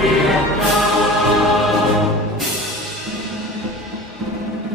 Vietnam.